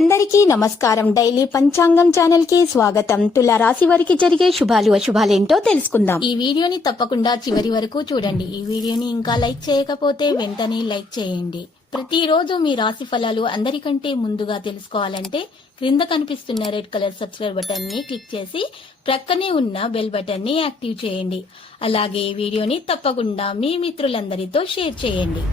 అందరికీ నమస్కారం. డైలీ పంచాంగం ఛానల్ కి స్వాగతం. తుల రాశి వారికి జరిగే శుభాలు అశుభాలేంటో తెలుసుకుందాం. ఈ వీడియోని తప్పకుండా చివరి వరకు చూడండి. ఈ వీడియోని ఇంకా లైక్ చేయకపోతే వెంటనే లైక్ చేయండి. ప్రతిరోజు మీ రాశి ఫలాలు అందరికంటే ముందుగా తెలుసుకోవాలంటే క్రింద కనిపిస్తున్న రెడ్ కలర్ సబ్స్క్రైబ్ బటన్ ని క్లిక్ చేసి ప్రక్కనే ఉన్న బెల్ బటన్ ని యాక్టివ్ చేయండి. అలాగే ఈ వీడియోని తప్పకుండా మీ మిత్రులందరితో షేర్ చేయండి.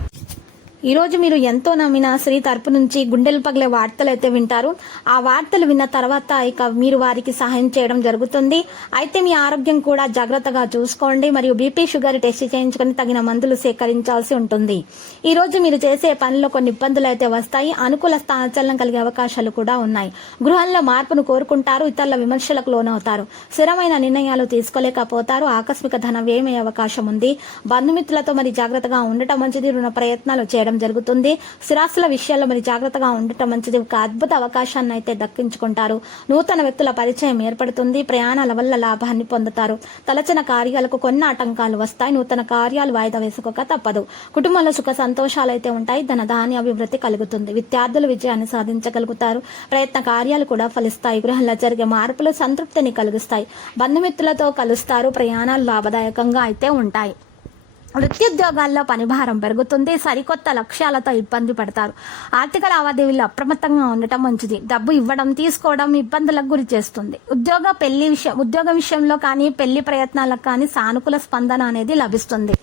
ఈ రోజు మీరు ఎంతో నమ్మిన శ్రీ తరపు నుంచి గుండెలు పగిలే వార్తలు అయితే వింటారు. ఆ వార్తలు విన్న తర్వాత ఇక మీరు వారికి సహాయం చేయడం జరుగుతుంది. అయితే మీ ఆరోగ్యం కూడా జాగ్రత్తగా చూసుకోండి. మరియు బీపీ షుగర్ టెస్ట్ చేయించుకుని తగిన మందులు సేకరించాల్సి ఉంటుంది. ఈ రోజు మీరు చేసే పనిలో కొన్ని ఇబ్బందులు అయితే వస్తాయి. అనుకూల స్థానచలనం కలిగే అవకాశాలు కూడా ఉన్నాయి. గృహంలో మార్పును కోరుకుంటారు. ఇతరుల విమర్శలకు లోనవుతారు. స్థిరమైన నిర్ణయాలు తీసుకోలేకపోతారు. ఆకస్మిక ధన వ్యయమయ్యే అవకాశం ఉంది. బంధుమిత్రులతో మరి జాగ్రత్తగా ఉండటం మంచిది. రుణ ప్రయత్నాలు చేయడం జరుగుతుంది. స్థిరాస్తుల విషయాల్లో మరి జాగ్రత్తగా ఉండటం మంచిది. ఒక అద్భుత అవకాశాన్ని అయితే దక్కించుకుంటారు. నూతన వ్యక్తుల పరిచయం ఏర్పడుతుంది. ప్రయాణాల వల్ల లాభాన్ని పొందుతారు. తలచిన కార్యాలకు కొన్ని ఆటంకాలు వస్తాయి. నూతన కార్యాలు వాయిదా వేసుకోక తప్పదు. కుటుంబంలో సుఖ సంతోషాలు అయితే ఉంటాయి. ధన ధాన్య అభివృద్ధి కలుగుతుంది. విద్యార్థులు విజయాన్ని సాధించగలుగుతారు. ప్రయత్న కార్యాలు కూడా ఫలిస్తాయి. గృహంలో జరిగే మార్పులు సంతృప్తిని కలిగిస్తాయి. బంధుమిత్రులతో కలుస్తారు. ప్రయాణాలు లాభదాయకంగా అయితే ఉంటాయి. వృత్త్యుద్యోగాల్లో పనిభారం పెరుగుతుంది. సరికొత్త లక్ష్యాలతో ఇబ్బంది పడతారు. ఆర్థిక లావాదేవీలు అప్రమత్తంగా ఉండటం మంచిది. డబ్బు ఇవ్వడం తీసుకోవడం ఇబ్బందులకు గురి చేస్తుంది. ఉద్యోగ విషయంలో కానీ పెళ్లి ప్రయత్నాలకు కానీ సానుకూల స్పందన అనేది లభిస్తుంది.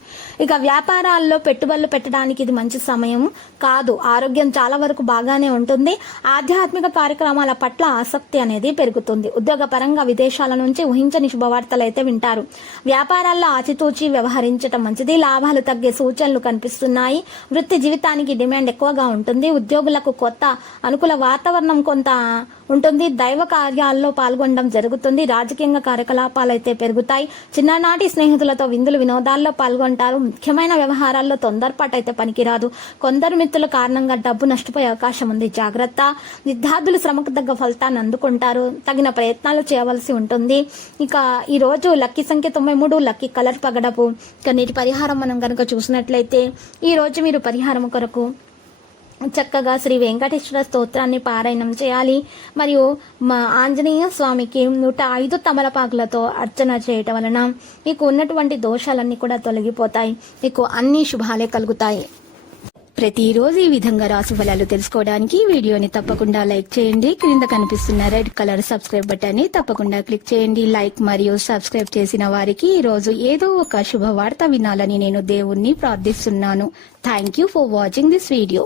ఇక వ్యాపారాల్లో పెట్టుబడులు పెట్టడానికి ఇది మంచి సమయం కాదు. ఆరోగ్యం చాలా వరకు బాగానే ఉంటుంది. ఆధ్యాత్మిక కార్యక్రమాల పట్ల ఆసక్తి అనేది పెరుగుతుంది. ఉద్యోగ పరంగా విదేశాల నుంచి ఊహించని శుభవార్తలు అయితే వింటారు. వ్యాపారాల్లో ఆచితూచి వ్యవహరించడం మంచిది. లాభాలు తగ్గే సూచనలు కనిపిస్తున్నాయి. వృత్తి జీవితానికి డిమాండ్ ఎక్కువగా ఉంటుంది. ఉద్యోగులకు కొత్త అనుకూల వాతావరణం కొంత ఉంటుంది. దైవ కార్యాల్లో పాల్గొనడం జరుగుతుంది. రాజకీయంగా కార్యకలాపాలు అయితే పెరుగుతాయి. చిన్ననాటి స్నేహితులతో విందులు వినోదాల్లో పాల్గొంటారు. ముఖ్యమైన వ్యవహారాల్లో తొందరపాటు అయితే పనికిరాదు. కొందరు మిత్రుల కారణంగా డబ్బు నష్టపోయే అవకాశం ఉంది. జాగ్రత్త. విద్యార్థులు శ్రమకు తగ్గ ఫలితాన్ని అందుకుంటారు. తగిన ప్రయత్నాలు చేయవలసి ఉంటుంది. ఇక ఈ రోజు లక్కీ సంఖ్య 93, లక్కీ కలర్ పగడపు. ఇక నీటి పరిహారం మనం కనుక చూసినట్లయితే ఈ రోజు మీరు పరిహారం కొరకు చక్కగా శ్రీ వెంకటేశ్వర స్తోత్రాన్ని పారాయణం చేయాలి. మరియు మా ఆంజనేయ స్వామికి 105 తమలపాకులతో అర్చన చేయటం వలన మీకు ఉన్నటువంటి దోషాలన్నీ కూడా తొలగిపోతాయి. మీకు అన్ని శుభాలే కలుగుతాయి. ప్రతిరోజు ఈ విధంగా రాశి ఫలాలు తెలుసుకోవడానికి వీడియోని తప్పకుండా లైక్ చేయండి. క్రింద కనిపిస్తున్న రెడ్ కలర్ సబ్స్క్రైబ్ బటన్ ని తప్పకుండా క్లిక్ చేయండి. లైక్ మరియు సబ్స్క్రైబ్ చేసిన వారికి ఈ రోజు ఏదో ఒక శుభవార్త వినాలని నేను దేవుణ్ణి ప్రార్థిస్తున్నాను. Thank you for watching this video.